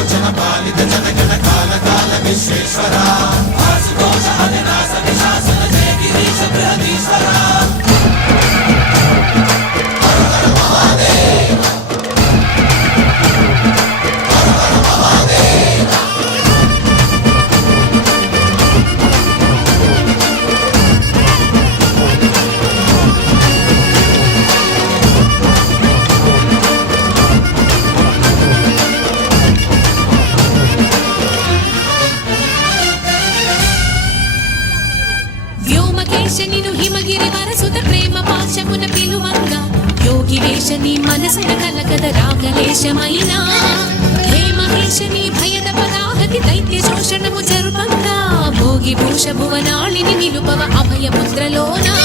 లోచన పాలిత జనగణ కాల కాల విశ్వేశ్వర ఆశుతోష అవినాశ విశాసన జయ గిరీశ బృహదీశ్వర నిను హిమగిరి వరసుత ప్రేమ పాశమున పిలువంగా యోగి వేషని మనసున కలగద రాగలేశమైనా హే మహేశని భయద పదాహతి దైత్య శోషణము జరుపంగా భోగి భూష భువనాళిని నిలుపవ అభయ ముద్రలోనా